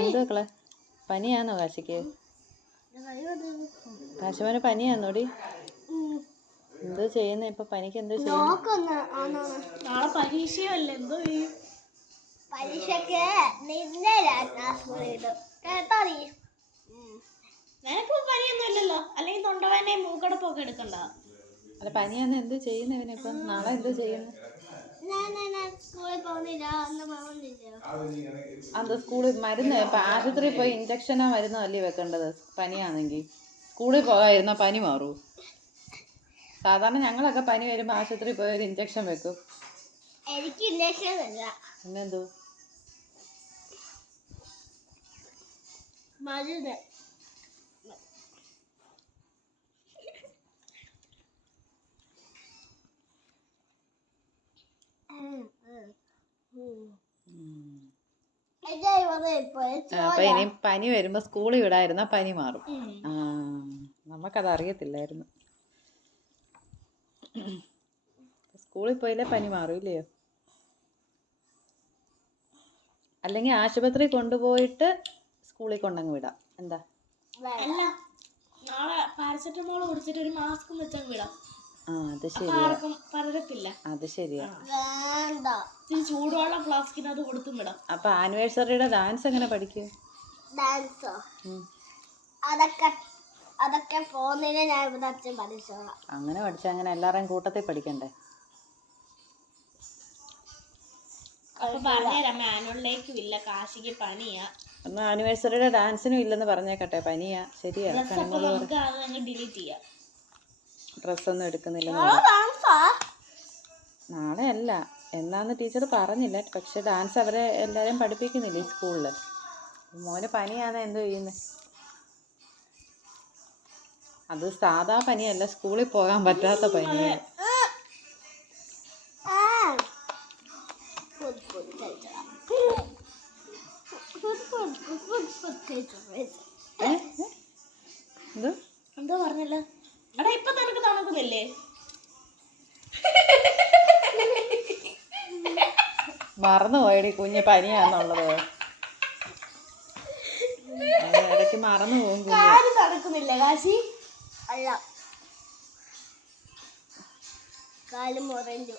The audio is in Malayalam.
എന്തോക്കളെ പനിയാന്നോ കാശിക്ക്? കാശുമോന് പനിയാന്നോടി? എന്തോ ചെയ്യുന്ന ഇപ്പൊ? പനിക്ക് എന്തോ ചെയ്യുന്നു? നാളെ പരീക്ഷയല്ലേ, എന്തോ ചെയ്യും? പരീക്ഷക്ക് നിനക്ക് പനിയൊന്നും ഇല്ലല്ലോ? അല്ലെങ്കിൽ തൊണ്ടവേനെ മൂക്കടപ്പൊക്കെ എടുക്കണ്ട. അല്ല പനിയാന്ന് എന്തോ ചെയ്യുന്ന ഇവനിപ്പം? നാളെ എന്തോ ചെയ്യുന്നു? അത് സ്കൂളിൽ മരുന്ന് ഇപ്പൊ ആശുപത്രിയിൽ പോയി ഇഞ്ചക്ഷനോ മരുന്നോ അല്ലേ വെക്കേണ്ടത് പനിയാണെങ്കിൽ? സ്കൂളിൽ പോകാതിരുന്ന പനി മാറൂ? സാധാരണ ഞങ്ങളൊക്കെ പനി വരുമ്പോ ആശുപത്രിയിൽ പോയി ഒരു ഇഞ്ചക്ഷൻ വെക്കും. എനിക്ക് ഇഞ്ചക്ഷൻ അല്ല, പിന്നെന്തോ മരുന്ന്. അപ്പൊ ഇനി പനി വരുമ്പോ സ്കൂളിൽ വിടായിരുന്ന പനി മാറും. നമുക്കത് അറിയത്തില്ലായിരുന്നു. സ്കൂളിൽ പോയില്ലേ പനി മാറും ഇല്ലയോ? അല്ലെങ്കിൽ ആശുപത്രി കൊണ്ടുപോയിട്ട് സ്കൂളിൽ കൊണ്ടങ്ങ് വിടാം. എന്താ? അല്ല, നാളെ പാരസെറ്റമോൾ കുടിച്ചിട്ട് ഒരു മാസ്കും വെച്ചങ്ങ് വിടാം. അത് ശരിയാ, പകരത്തില്ല. അത് ശരിയാ. ചൂടുവെള്ളം ഫ്ലാസ്കിനകത്ത് കൊടുത്തും വിടാം. അപ്പൊ ആനിവേഴ്സറിയുടെ ഡാൻസ് എങ്ങനെ പഠിക്കും? ഡാൻസോ? അതൊക്കെ ഫോണില് ഞാൻ ഇവിടെ അച്ഛൻ പഠിച്ചോളാം. അങ്ങനെ പഠിച്ച അങ്ങനെ എല്ലാവരുടെയും കൂട്ടത്തിൽ പഠിക്കണ്ടേ? അപ്പൊ പറഞ്ഞുതരാം, ആനുവലിലേക്കും ഇല്ല, കാശിക്ക് പനിയാ. എന്നാ ആനിവേഴ്സറിയുടെ ഡാൻസിനും ഇല്ലെന്ന് പറഞ്ഞേക്കട്ടെ, പനിയാ. ശരിയാ. ഡിലീറ്റ് ചെയ്യാം. ഡ്രസ്സൊന്നും എടുക്കുന്നില്ല. നാളെ അല്ല, എന്നാന്ന് ടീച്ചർ പറഞ്ഞില്ല. പക്ഷെ ഡാൻസ് അവരെ എല്ലാരെയും പഠിപ്പിക്കുന്നില്ലേ സ്കൂളില്. മോന് പനിയാന്ന് എന്തോ ചെയ്യുന്നത്? അത് സാധാ പനിയല്ല, സ്കൂളിൽ പോകാൻ പറ്റാത്ത പനിയാണ്. എന്തോ പറഞ്ഞല്ലോ? എടാ ഇപ്പൊ നിനക്ക് തണുക്കുന്നില്ലേ? മറന്നുപോയടി കുഞ്ഞ് പനിയാന്നുള്ളത്. ഇടയ്ക്ക് മറന്നു പോകും. തണുക്കുന്നില്ല കാശി? അല്ല, കാല് മുറഞ്ഞു.